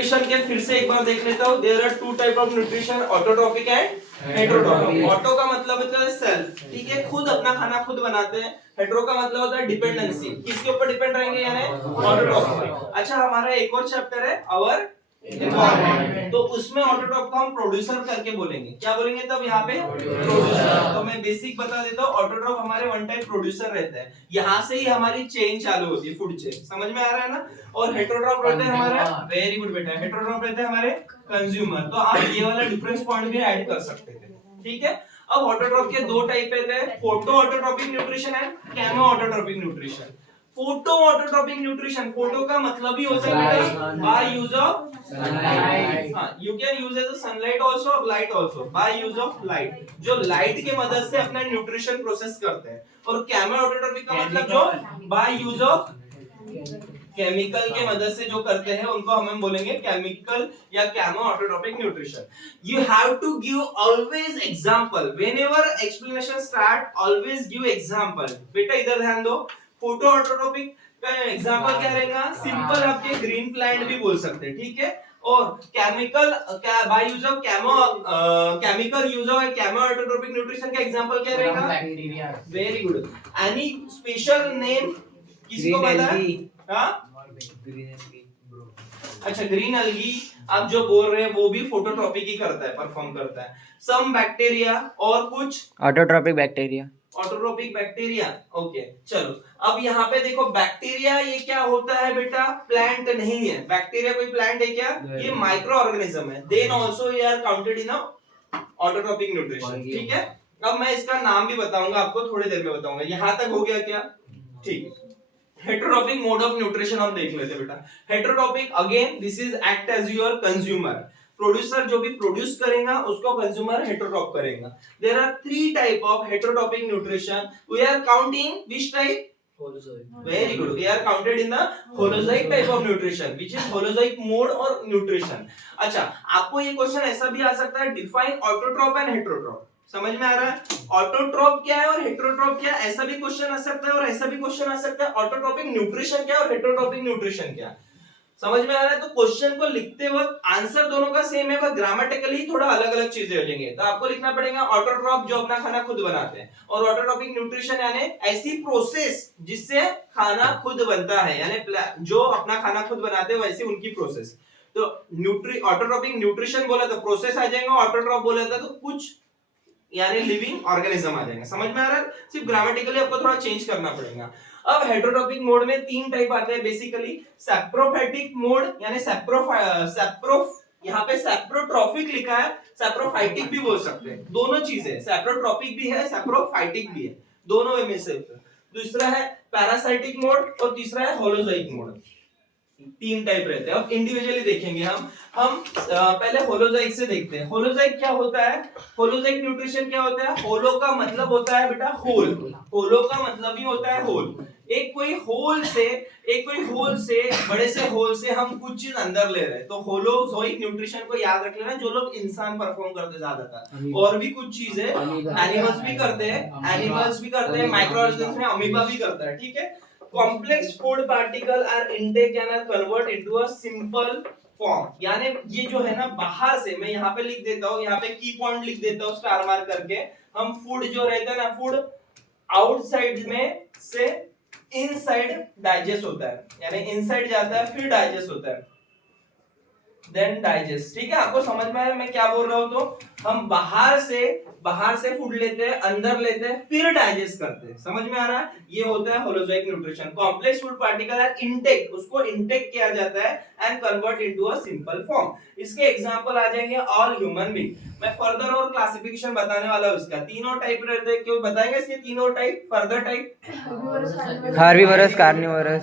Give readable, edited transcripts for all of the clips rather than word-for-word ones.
Nutrition के फिर से एक बार देख लेता हूँ। There are two type of nutrition, autotrophic and heterotrophic. Auto का मतलब होता है सेल्फ, ठीक है, खुद अपना खाना खुद बनाते हैं। हेटेरो का मतलब होता है डिपेंडेंसी, किसके ऊपर डिपेंड रहेंगे, यानी ऑटोट्रॉपिक। अच्छा, हमारा एक और चैप्टर है आवर एनवायरनमेंट, तो उसमें ऑटोट्रॉप को हम प्रोड्यूसर करके बोलेंगे। क्या बोलेंगे तब यहाँ पे? प्रोड्यूसर। तो मैं बेसिक बता देता हूँ, ऑटोट्रॉप हमारे वन टाइप प्रोड्यूसर रहता है, यहाँ से ही हमारी चेन चालू होती है, फूड चेन, समझ में आ रहा है ना। और हेटेरोट्रॉप रहते हैं हमारे, वेरी गुड बेटा, हेटेरोट्रॉप रहते हैं हमारे कंज्यूमर। तो आप ये वाला डिफरेंस पॉइंट भी ऐड कर सकते थे, ठीक है। अब ऑटोट्रॉप के दो टाइप रहते हैं, photo autotrophic nutrition and chemo autotrophic nutrition. Photo autotrophic nutrition, photo का मतलब ही होता है बेटा बाय यूज ऑफ सनलाइट। हाँ, you can use as a sunlight also, light also, by use of light, जो लाइट के मदद से अपना न्यूट्रिशन प्रोसेस करते हैं। और केमो ऑटोट्रॉपिक का मतलब जो बाय यूज ऑफ केमिकल के मदद से जो करते हैं उनको हम बोलेंगे केमिकल या chemo autotrophic nutrition. You have to give always example whenever explanation start, always give example. बेटा इधर ध्यान दो, फोटो ऑटोट्रॉपिक का एग्जांपल क्या रहेगा? सिंपल आपके ग्रीन प्लांट भी बोल सकते हैं, ठीक है। और chemical bye use of chemical use of chemo autotrophic nutrition का एग्जांपल क्या रहेगा? Very good. Any special name किसी को पता है? हाँ, अच्छा, ग्रीन अलगी आप जो बोल रहे हैं वो भी फोटोट्रॉपिक ही करता है, परफॉर्म करता है। सम बैक्टीरिया और कुछ autotrophic bacteria, autotrophic bacteria, okay. चलो अब यहाँ पे देखो, बैक्टीरिया ये क्या होता है बेटा? प्लांट नहीं है। बैक्टीरिया कोई प्लांट है क्या? ये माइक्रो ऑर्गेनिज्म है। देन आल्सो ये are counted in autotrophic nutrition, ठीक है। अब मैं इसका नाम भी बताऊंगा आपको, थोड़ी देर में बताऊंगा। यहाँ तक हो गया क्या? ठीक है। हेटेरोट्रॉपिक मोड ऑफ न्यूट्रिशन हम देख लेते हैं बेटा। Heterotrophic again this is act as your consumer, producer जो भी प्रोड्यूस करेगा उसको कंज्यूमर हेटेरोट्रॉप करेगा। There are three type of heterotrophic nutrition, we are counting which type? Very good. We are counted in the holozoic type of nutrition, which is holozoic mode or nutrition. अच्छा, आपको ये question ऐसा भी आ सकता है, define autotroph and हेटेरोट्रॉप। समझ में आ रहा है? ऑटोट्रॉप क्या है और हेटेरोट्रॉप क्या है, ऐसा भी क्वेश्चन आ सकता है और ऐसा भी क्वेश्चन आ सकता है। ऑटोट्रॉपिक न्यूट्रिशन क्या है और हेटेरोट्रॉपिक न्यूट्रिशन क्या है, समझ में आ रहा है? तो क्वेश्चन को लिखते वक्त आंसर दोनों का सेम है, पर ग्रामेटिकली थोड़ा अलग अलग चीजें हो जाएंगे। तो आपको लिखना पड़ेगा ऑटोट्रॉप जो अपना खाना खुद बनाते हैं, और ऑटोट्रॉपिक न्यूट्रिशन यानी ऐसी प्रोसेस जिससे खाना खुद बनता है, यानी जो अपना खाना खुद बनाते हैं वैसी उनकी प्रोसेस। तो ऑटोट्रॉपिक न्यूट्रिशन बोला तो प्रोसेस आ जाएगा, ऑटोट्रॉप बोला था तो कुछ यानी लिविंग ऑर्गेनिज्म आ जाएगा। समझ में आ रहा है? सिर्फ ग्रामेटिकली आपको थोड़ा चेंज करना पड़ेगा। अब हेटेरोट्रॉपिक मोड में तीन टाइप आते हैं बेसिकली। सैप्रोफाइटिक मोड यानी यहाँ पे सैप्रोट्रॉपिक लिखा है, सैप्रोफाइटिक भी बोल सकते हैं, दोनों चीजें, सैप्रोट्रॉपिक भी है सैप्रोफाइटिक भी है, दोनों में से। दूसरा है पैरासाइटिक मोड और तीसरा है होलोजोइक मोड। तीन टाइप रहते हैं। अब इंडिविजुअली देखेंगे हम पहले होलोजोइक से देखते हैं। होलोजोइक क्या होता है? होलोजोइक न्यूट्रिशन क्या होता है? होलो का मतलब होता है बेटा होल, होलो का मतलब ही होता है होल। एक कोई होल से बड़े से होल से हम कुछ चीज अंदर ले रहे हैं, तो होलोजोइक न्यूट्रिशन को याद रख लेना। जो लोग इंसान परफॉर्म करते ज्यादातर, और भी कुछ चीजें एनिमल्स भी करते हैं, माइक्रो ऑर्गेनिज्म में अमीबा भी करता है, ठीक है। Complex food particle are intake and are convert into a simple form, यानी ये जो है ना बाहर से, मैं यहाँ पे लिख देता हूँ, यहाँ पे की पॉइंट लिख देता हूँ स्टार मार्क करके। हम फूड जो रहता है ना, फूड आउटसाइड में से इनसाइड डाइजेस्ट होता है, यानी इनसाइड जाता है फिर डाइजेस्ट होता है, देन डाइजेस्ट, ठीक है। आपको समझ में आया मैं क्या बोल रहा हूँ? तो हम बाहर से फूड लेते हैं, अंदर लेते हैं, फिर डाइजेस्ट करते हैं, समझ में आ रहा है? ये होता है holozoic nutrition. Complex food particle are intake, उसको इनटेक किया जाता है and convert into a simple form. इसके एग्जांपल आ जाएंगे ऑल ह्यूमन बीइंग। मैं फर्दर और क्लासिफिकेशन बताने वाला हूं इसका। तीनों टाइप रहते हैं, क्यों बताएंगे इसके तीनों type? Further type herbivorous, carnivorous,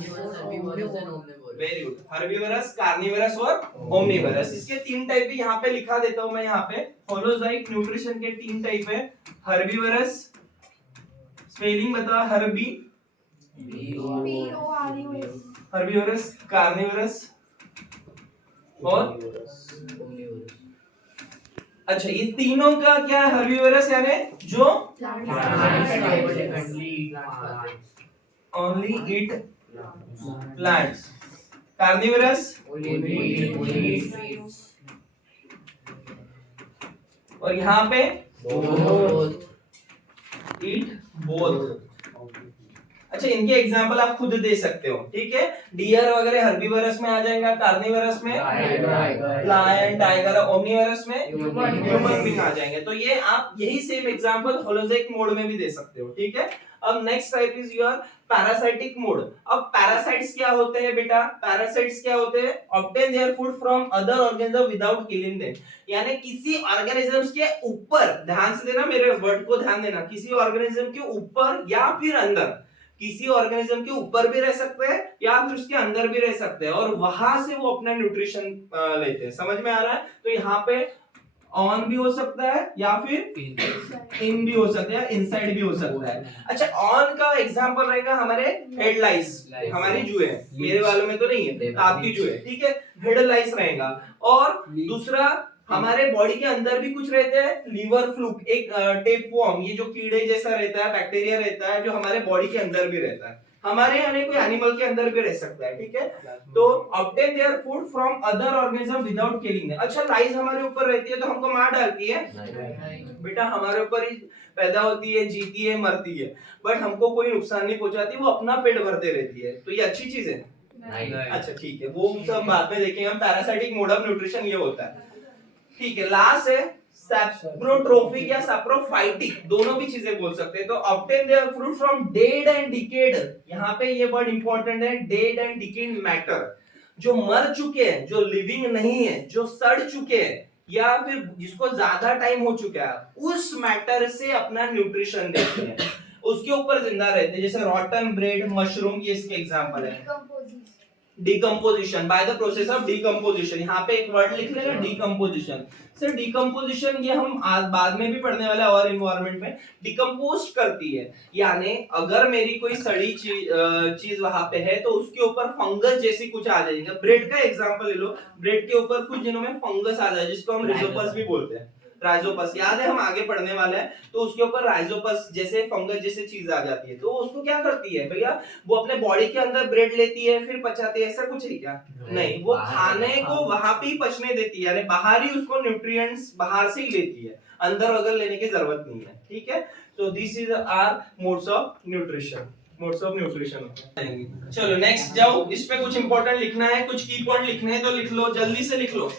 very good, herbivorous, carnivorous और ओमनीवरस। इसके तीन टाइप भी यहाँ पे लिखा देता हूं मैं। यहाँ पे होलोजोइक न्यूट्रिशन के तीन टाइप है। हर्बीवरस, स्पेलिंग बता, हर्बीवरस, कार्निवरस और अच्छा, ये तीनों का क्या है? हर्बीवरस यानी जो ओनली ईट प्लांट्स, कार्निवरस और यहाँ पे ईट बोथ। अच्छा, इनके एग्जाम्पल आप खुद दे सकते हो, ठीक है। डियर वगैरह हर्बीवरस में आ जाएगा, कार्निवरस में लायन, टाइगर, ओमनीवरस में ह्यूमन बीइंग आ जाएंगे। तो ये आप यही सेम एग्जांपल होलोजैक मोड में भी दे सकते हो, ठीक है। अब next type is your parasitic mode. अब पैरासाइट्स क्या होते हैं बेटा? पैरासाइट्स क्या होते हैं? Obtain their food from other organism without killing them. यानी किसी ऑर्गेनिजम्स के ऊपर, ध्यान से देना, मेरे वर्ड को ध्यान देना, किसी ऑर्गेनिज्म के ऊपर या फिर अंदर, किसी ऑर्गेनिज्म के ऊपर भी रह सकते हैं या फिर उसके अंदर भी रह सकते हैं और वहां से वो अपना न्यूट्रिशन लेते हैं। समझ में आ रहा है? तो यहाँ पे ऑन भी हो सकता है या फिर इन भी हो सकता है, इनसाइड भी हो सकता है। अच्छा, ऑन का एग्जांपल रहेगा हमारे हेड लाइस, हमारी जुए, मेरे वालों में तो नहीं है, तो आपकी जुए, ठीक है, हेड लाइस रहेगा। और दूसरा हमारे बॉडी के अंदर भी कुछ रहते हैं, लीवर फ्लूक, एक टेपवर्म, ये जो कीड़े जैसा रहता है, बैक्टीरिया रहता है जो हमारे बॉडी के अंदर भी रहता है, हमारे यानी कोई एनिमल के अंदर भी रह सकता है, ठीक है। तो obtain their food from other organism without killing. अच्छा, लाइस हमारे ऊपर रहती है तो हमको मार डालती है बेटा, हमारे ऊपर ही पैदा होती है, जीती है, मरती है, बट हमको कोई नुकसान नहीं पहुंचाती, वो अपना पेट भरते रहती है। तो ये अच्छी चीज है? अच्छा ठीक है, वो सब बाद में देखेंगे हम। पैरासाइटिक मोड ऑफ न्यूट्रिशन ये होता है, ठीक है। लास्ट है सैप्रोट्रोफिक या सैप्रोफाइटिक, दोनों भी चीजें बोल सकते हैं। तो obtain their food from dead and decade. यहाँ पे ये वर्ड इंपॉर्टेंट है, डेड एंड डिकेड मैटर। जो मर चुके हैं, जो लिविंग नहीं है, जो सड़ चुके हैं या फिर जिसको ज्यादा टाइम हो चुका है, उस मैटर से अपना न्यूट्रिशन देते हैं, उसके ऊपर जिंदा रहते हैं। जैसे रॉटन ब्रेड, मशरूम, ये इसके एग्जांपल है। Decomposition, by the process of decomposition, यहाँ पे एक वर्ड लिख लेना, डिकम्पोजिशन। सर डिकम्पोजिशन ये हम बाद में भी पढ़ने वाले और एनवायरनमेंट में, डिकम्पोज करती है। यानी अगर मेरी कोई सड़ी चीज वहां पे है तो उसके ऊपर फंगस जैसी कुछ आ जाएगा। ब्रेड का एग्जांपल ले लो, ब्रेड के ऊपर कुछ दिनों में फंगस आ जाए जिसको हम रिजोपस भी बोलते हैं, राइजोपस, याद है, हम आगे पढ़ने वाले हैं। तो उसके ऊपर राइजोपस जैसे फंगस जैसे चीज आ जाती है, तो उसको क्या करती है भैया? वो अपने बॉडी के अंदर ब्रेड लेती है, फिर पचाती है, ऐसा कुछ है क्या? नहीं, वो खाने को वहां पे ही पचने देती है, यानी बाहर ही उसको न्यूट्रिएंट्स बाहर से ही लेती है, अंदर अगर लेने की जरूरत नहीं है, ठीक है। तो this is our modes of nutrition, modes of nutrition. चलो नेक्स्ट जाओ, इस पे कुछ इंपॉर्टेंट लिखना है, कुछ की पॉइंट लिखने हैं तो लिख लो, जल्दी से लिख लो।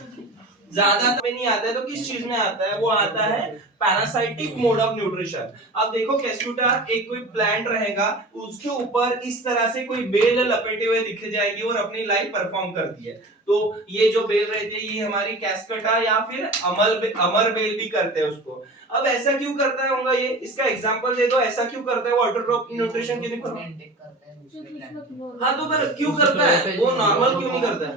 ज्यादा में नहीं आता है तो किस चीज में आता है? वो आता है पैरासाइटिक मोड ऑफ न्यूट्रिशन। अब देखो कैस्टूटा, एक कोई प्लांट रहेगा, उसके ऊपर इस तरह से कोई बेल लपेटे हुए दिख जाएगी और अपनी लाइफ परफॉर्म करती है। तो ये जो बेल रहती है ये हमारी कैस्केटा या फिर अमर बेल भी करते हैं उसको। अब ऐसा क्यों करता है होगा ये? इसका एग्जांपल दे दो, ऐसा क्यों करता है वो? ऑटोट्रोपिक न्यूट्रिशन क्यों नहीं करता? हाँ तो फिर क्यों करता है वो? नॉर्मल क्यों नहीं करता है?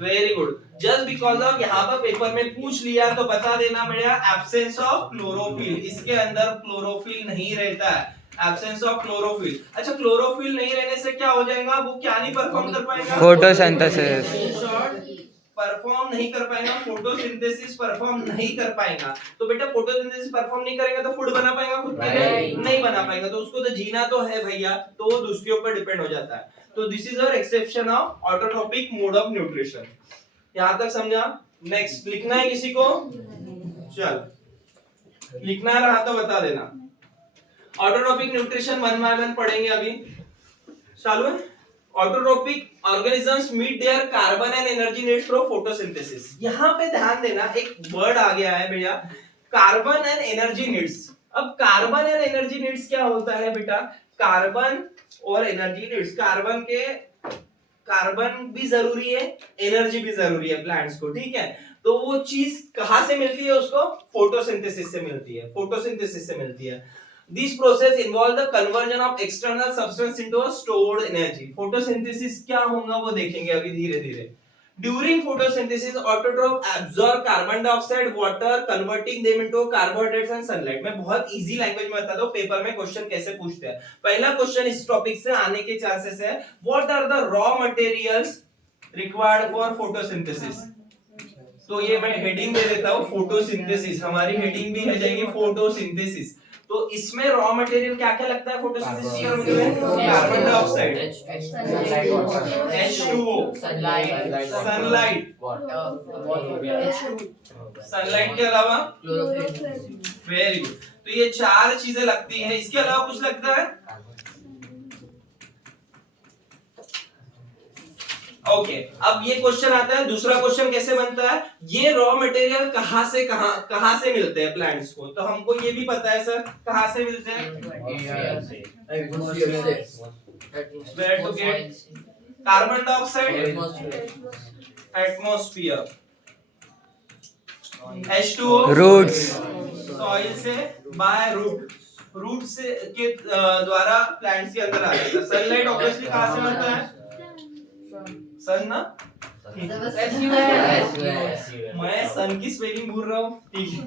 Very good, just because of, यहाँ पर पेपर में पूछ लिया तो बता देना बेटा, एब्सेंस ऑफ क्लोरोफिल। इसके अंदर क्लोरोफिल नहीं रहता है, एब्सेंस ऑफ क्लोरोफिल। अच्छा, क्लोरोफिल नहीं रहने से क्या हो जाएगा? वो क्या नहीं परफॉर्म कर पाएगा? फोटोसिंथेसिस परफॉर्म नहीं कर पाएगा, फोटोसिंथेसिस परफॉर्म नहीं कर पाएगा। तो बेटा फोटोसिंथेसिस परफॉर्म नहीं करेगा तो फूड बना पाएगा खुद के लिए? नहीं बना पाएगा। तो उसको तो जीना तो है भैया, तो वो दूसरे ऊपर डिपेंड हो जाता है। तो this is our exception of autotrophic mode of nutrition. यहां तक समझा? नेक्स्ट लिखना है किसी को? चल, लिखना रहा तो बता देना। ऑटोट्रोपिक न्यूट्रिशन 1 बाय 1 पढ़ेंगे अभी। चालू है? Autotrophic organisms meet their carbon and energy needs from photosynthesis. यहाँ पे ध्यान देना, एक वर्ड आ गया है भैया, कार्बन एंड एनर्जी नीड्स। अब कार्बन एंड एनर्जी नीड्स क्या होता है बेटा? कार्बन और एनर्जी नीड्स, कार्बन भी जरूरी है, एनर्जी भी जरूरी है प्लांट्स को, ठीक है। तो वो चीज कहां से मिलती है उसको? फोटोसिंथेसिस से मिलती है, फोटोसिंथेसिस से मिलती है। This process involve the conversion of external substance into a stored energy. Photosynthesis क्या होगा वो देखेंगे अभी धीरे धीरे। During photosynthesis, autotroph absorb carbon dioxide, water, converting them into carbohydrates and sunlight. मैं बहुत easy language में बताता हूँ, पेपर में क्वेश्चन कैसे पूछते हैं। पहला क्वेश्चन इस टॉपिक से आने के चांसेस है, What are the raw materials required for photosynthesis? तो ये मैं हेडिंग दे देता हूँ, फोटोसिंथेसिस, हमारी हेडिंग भी है जाएगी फोटोसिंथेसिस। तो इसमें रॉ मटेरियल क्या क्या लगता है फोटोसिंथेसिस करने में? Carbon dioxide, H2O, sunlight, sunlight के अलावा वेरी गुड, तो ये 4 चीजें लगती हैं। इसके अलावा कुछ लगता है? ओके अब ये क्वेश्चन आता है, दूसरा क्वेश्चन कैसे बनता है, ये रॉ मटेरियल कहां से मिलते हैं प्लांट्स को, तो हमको ये भी पता है सर कहां से मिलते हैं, where to get carbon dioxide, atmosphere, H2O roots, soil से, बाय रूट से के द्वारा प्लांट्स के अंदर आ जाता है। सनलाइट ऑब्वियसली कहां से मिलता है, सन ना, मैं सन की स्पेलिंग भूल रहा हूँ, ठीक है,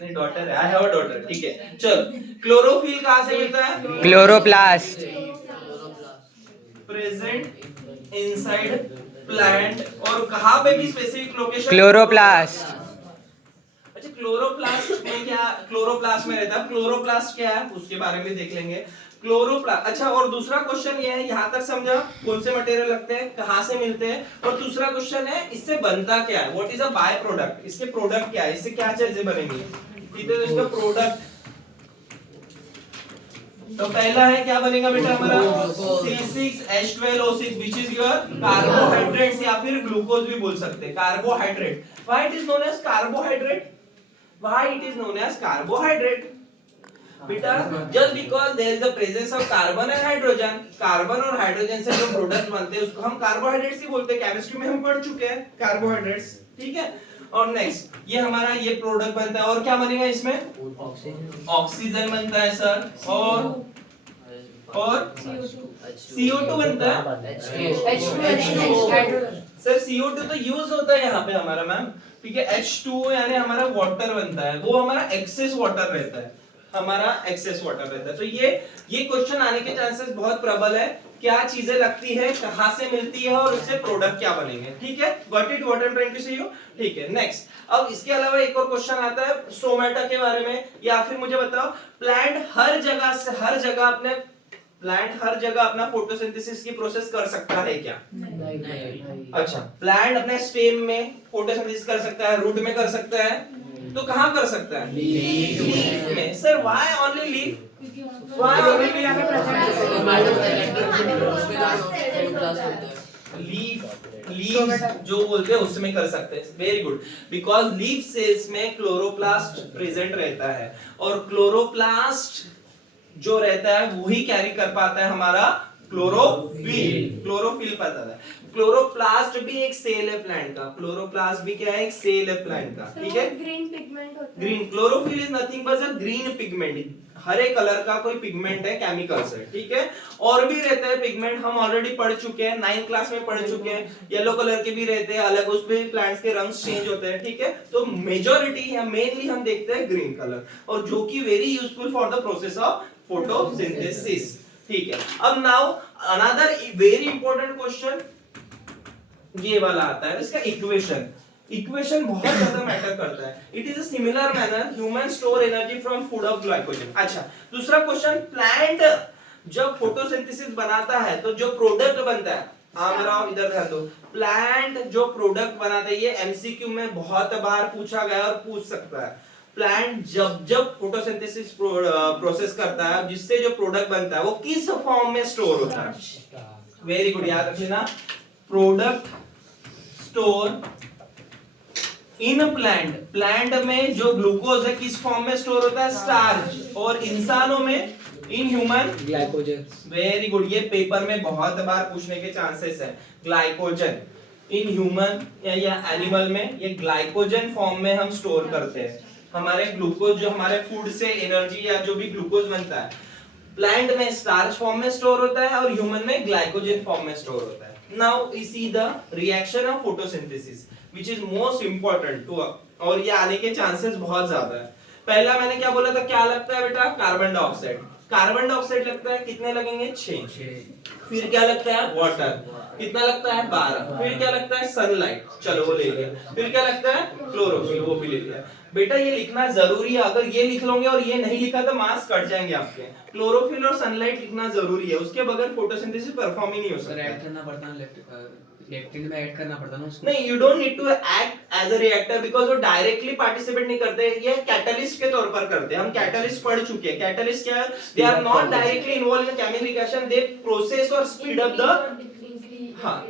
नहीं डॉटर है, आई हैव अ डॉटर, ठीक है। चल क्लोरोफिल कहां से मिलता है, क्लोरोप्लास्ट, प्रेजेंट इनसाइड प्लांट, और कहां पे भी स्पेसिफिक लोकेशन, क्लोरोप्लास्ट, अच्छा क्लोरोप्लास्ट में क्या, क्लोरोप्लास्ट में रहता है, क्लोरोप्लास्ट क्या है उसके बारे में देख लेंगे। क्लोरोप्लास्ट, अच्छा और दूसरा क्वेश्चन ये है, यहां तक समझा कौन से मटेरियल लगते हैं, कहां से मिलते हैं, और दूसरा क्वेश्चन है इससे बनता क्या है, what is a by product, इसके प्रोडक्ट क्या है, इससे क्या चीजें बनेंगी, ठीक है, तो इसका प्रोडक्ट, तो पहला है क्या बनेगा बेटा हमारा C6H12O6 which is your carbohydrates या फिर ग्लूकोज भी बोल सकते हैं, carbohydrate. Why it is known as carbohydrate? Why it is known as carbohydrate? बेटा just because there is the presence of carbon and hydrogen, carbon और हाइड्रोजन से जो प्रोडक्ट बनते हैं उसको हम कार्बोहाइड्रेट्स ही बोलते हैं, केमिस्ट्री में हम पढ़ चुके हैं कार्बोहाइड्रेट्स, ठीक है। और नेक्स्ट ये हमारा ये प्रोडक्ट बनता है, और क्या बनेगा इसमें, ऑक्सीजन बनता है सर, और CO2 बनता है, सर CO2 तो यूज होता है यहाँ पे हमारा मैम, ठीक है। H2O यानी हमारा वाटर बनता है, वो हमारा एक्सेस वाटर रहता है, हमारा एक्सेस वाटर रहता है। तो ये क्वेश्चन आने के चांसेस बहुत प्रबल है, क्या चीजें लगती है, कहां से मिलती है, और उससे प्रोडक्ट क्या बनेंगे, ठीक है। Got it what I am trying to say you, ठीक है। नेक्स्ट अब इसके अलावा एक और क्वेश्चन आता है स्टोमेटा के बारे में, या फिर मुझे बताओ प्लांट हर जगह अपना फोटोसिंथेसिस की प्रोसेस कर सकता है क्या, नहीं। अच्छा प्लांट अपने स्टेम में फोटोसिंथेसिस कर सकता है, रूट में कर सकता है, तो कहां कर सकता है, लीफ में। Sir why only leaf, leaves जो बोलते हैं उसमें कर सकते हैं, very good, because leaf cells में क्लोरोप्लास्ट प्रेजेंट रहता है, और क्लोरोप्लास्ट जो रहता है वही कैरी कर पाता है हमारा क्लोरोफिल पता है। क्लोरोप्लास्ट भी एक सेल है प्लांट का, क्लोरोप्लास्ट भी क्या है, एक सेल है प्लांट का, ठीक है। ग्रीन पिगमेंट होता है, green, chlorophyll is nothing but a green pigment, Hare colour का कोई पिगमेंट है, केमिकल से, ठीक है। और भी रहते हैं पिगमेंट, हम ऑलरेडी पढ़ चुके हैं, 9th क्लास में पढ़ चुके हैं, येलो कलर के भी रहते हैं अलग, उसमें प्लांट्स के रंग चेंज होते हैं, ठीक है। तो मेजॉरिटी या मेनली हम देखते हैं ग्रीन कलर, और जो कि very useful for the process of photosynthesis, ठीक है। अब now another very important question ये वाला आता है, इसका इक्वेशन बहुत ज्यादा मैटर करता है। It is a similar manner human store energy from food of glycogen. अच्छा दूसरा क्वेश्चन, प्लांट जब फोटोसिंथेसिस बनाता है तो जो प्रोडक्ट बनता है, आमराव इधर ध्यान दो, प्लांट जो प्रोडक्ट बनाता है, ये एमसीक्यू में बहुत बार पूछा गया और पूछ सकता है। प्लांट जब फोटोसिंथेसिस प्रोसेस करता है, जिससे जो प्रोडक्ट बनता है वो किस फॉर्म में स्टोर होता है, वेरी गुड, याद रखना, प्रोडक्ट स्टोर इन प्लांट में जो ग्लूकोज है किस फॉर्म में स्टोर होता है, स्टार्च, और इंसानों में in human glycogen, very good, ये पेपर में बहुत बार पूछने के चांसेस है। ग्लाइकोजन इन ह्यूमन या एनिमल में ये ग्लाइकोजन फॉर्म में हम स्टोर करते हैं, हमारे ग्लूकोज जो हमारे फूड से एनर्जी या जो भी ग्लूकोज बनता है, प्लांट में स्टार्च फॉर्म में स्टोर होता है और ह्यूमन में ग्लाइकोजन फॉर्म में स्टोर होता है। Now we see the reaction of photosynthesis which is most important to, और ये आने के चांसेस बहुत ज्यादा है। पहला मैंने क्या बोला था, क्या लगता है बेटा, कार्बन डाइऑक्साइड लगता है, कितने लगेंगे, 6, फिर क्या लगता है वाटर, कितना लगता है 12, फिर क्या लगता है सनलाइट, चलो वो ले लिया, फिर क्या लगता है क्लोरोफिल, वो भी ले लिया। बेटा ये लिखना जरूरी है, अगर ये लिख लोगे और ये नहीं लिखा तो मार्क्स कट जाएंगे आपके। क्लोरोफिल और सनलाइट लिखना जरूरी है, उसके बगैर फोटोसिंथेसिस परफॉर्म ही नहीं हो सकता। ऐड करना पड़ता है लेक्टिन में ऐड करना पड़ता है ना उसको। नहीं, you don't need to act as a reactor because वो डायरेक्टली पार्टिसिपेट नहीं करते, ये कैटलिस्ट के तौर पर करते हैं। हम कैटलिस्ट पढ़ चुके हैं। कैटलिस्ट क्या है? They are not directly involve in chemical reaction, they process और speed up the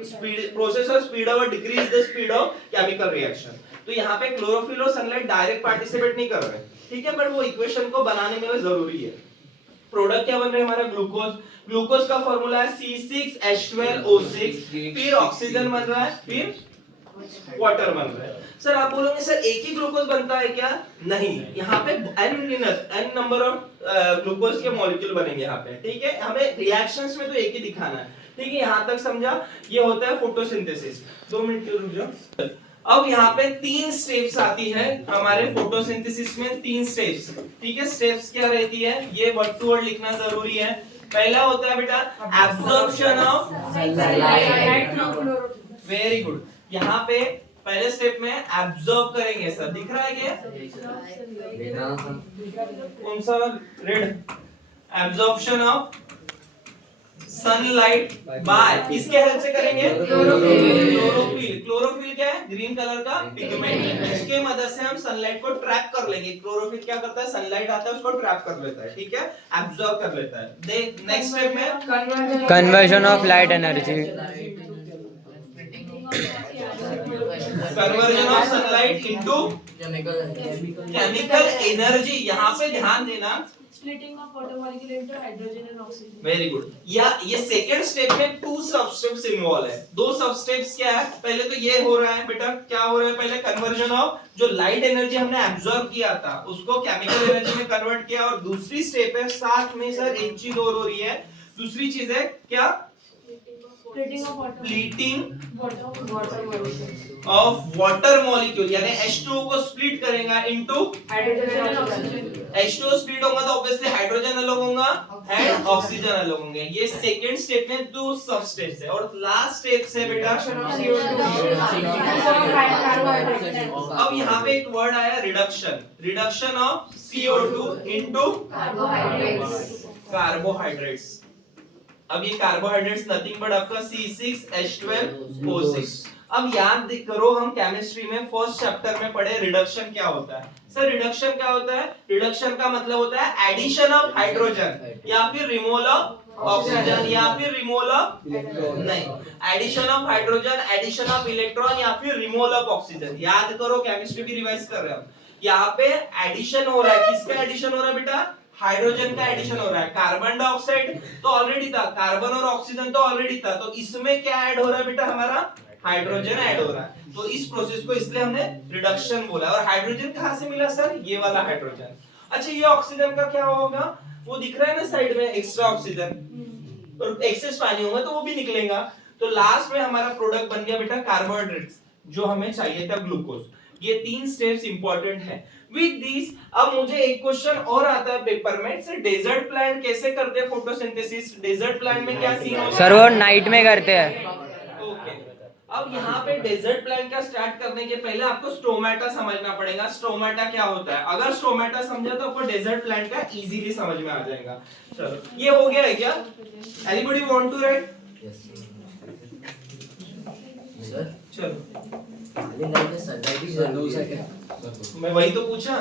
speed process और स्पीड अप और decrease the speed of chemical reaction. तो यहाँ पे क्लोरोफिल और सनलाइट डायरेक्ट पार्टिसिपेट नहीं कर रहे, ठीक है, बट वो इक्वेशन को बनाने में जरूरी है। प्रोडक्ट क्या बन रहा है हमारा ग्लूकोज, ग्लूकोज का फॉर्मूला है C6H12O6, फिर ऑक्सीजन बन रहा है, फिर वाटर बन रहा है। सर आप बोलोगे सर एक ही ग्लूकोज बनता है क्या? नहीं, यहाँ पे n नंबर ऑफ ग्लूकोज के मॉलिक्यूल बनेंगे यहाँ पे, ठीक है, हमें रिएक्शंस में तो एक ही दिखाना है, ठीक है, यहाँ तक समझा। ये होता है फोटोसिंथेसिस। 2 मिनट रुक जाओ। अब यहाँ पे 3 स्टेप्स आती है हमारे फोटोसिंथेसिस में, 3 स्टेप्स, ठीक है। स्टेप्स क्या रहती है ये वर्ड टू वर्ड लिखना जरूरी है। पहला होता है बेटा absorption of sunlight, very good. यहाँ पे पहले स्टेप में एब्जॉर्ब करेंगे, सर दिख रहा है क्या? कौन सा red? Absorption of sunlight bye किसके हेल्प से करेंगे? क्लोरोफिल। क्लोरोफिल क्या है? ग्रीन कलर का पिगमेंट, इसके मदद से हम सनलाइट को ट्रैप कर लेंगे। क्लोरोफिल क्या करता है? सनलाइट आता है उसको ट्रैप कर लेता है, ठीक है, एब्जॉर्ब कर लेता है। देख नेक्स्ट स्टेप में conversion of light energy, conversion of sunlight into chemical energy. यहाँ पे ध्यान देना, splitting of water molecule into hydrogen and oxygen. Very good. या ये सेकंड स्टेप में 2 सबस्टेप्स इन्वॉल्व है। 2 सबस्टेप्स क्या है? पहले तो ये हो रहा है बेटा, क्या हो रहा है? पहले कन्वर्जन ऑफ जो लाइट एनर्जी हमने एब्जॉर्ब किया था उसको केमिकल एनर्जी में कन्वर्ट किया, और दूसरी स्टेप है साथ में सर एक चीज और हो रही है, दूसरी चीज है क्या? Splitting of water. Splitting water molecule. Of water molecule, यानी H2O को स्प्लिट करेगा into Hydrogen and oxygen. H2O split होगा तो ऑब्वियसली हाइड्रोजन अलग होगा एंड ऑक्सीजन अलग होंगे। ये सेकंड स्टेप में 2 सब स्टेप्स है, और लास्ट स्टेप से बेटा अब यहाँ पे एक वर्ड आया reduction, reduction of CO2 into carbohydrates. अब ये कार्बोहाइड्रेट्स नथिंग बट आपका C6H12O6। अब याद करो हम केमिस्ट्री में फर्स्ट चैप्टर में पढ़े रिडक्शन क्या होता है। सर रिडक्शन क्या होता है? रिडक्शन का मतलब होता है एडिशन ऑफ हाइड्रोजन या फिर रिमूवल ऑफ ऑक्सीजन या फिर रिमूवल ऑफ नहीं, addition of hydrogen, addition of electron या फिर रिमूवल ऑफ ऑक्सीजन। याद करो, केमिस्ट्री भी रिवाइज कर रहे हैं हम। यहाँ पे एडिशन हो रहा है, किसका एडिशन हो रहा है बेटा? हाइड्रोजन का एडिशन हो रहा है। कार्बन डाइऑक्साइड तो ऑलरेडी था, कार्बन और ऑक्सीजन तो ऑलरेडी था, तो इसमें क्या ऐड हो रहा है बेटा? हमारा हाइड्रोजन ऐड हो रहा है। तो इस प्रोसेस को इसलिए हमने रिडक्शन बोला। और हाइड्रोजन कहाँ से मिला सर? ये वाला हाइड्रोजन। अच्छा ये ऑक्सीजन का क्या होगा? वो दिख रहा है ना साइड में, एक्स्ट्रा ऑक्सीजन, और एक्सेस पानी होगा तो वो भी निकलेगा। तो लास्ट में हमारा प्रोडक्ट बन गया बेटा कार्बोहाइड्रेट्स, जो हमें चाहिए था ग्लूकोज। ये 3 स्टेप्स इंपॉर्टेंट है। विद दिस अब मुझे एक क्वेश्चन और आता है पेपर में, सर डेजर्ट प्लांट कैसे करते हैं फोटोसिंथेसिस? डेजर्ट प्लांट में क्या सीन होता है? सर वो नाइट में करते हैं। ओके, अब यहाँ पे डेजर्ट प्लांट का स्टार्ट करने के पहले आपको स्टोमेटा समझना पड़ेगा। स्टोमेटा क्या होता है? अगर स्टोमेटा समझा तो आपको डेजर्ट प्लांट का इजीली समझ में आ जाएगा। चलो ये हो गया है क्या? Anybody want to write? चलो मैं वही तो पूछा।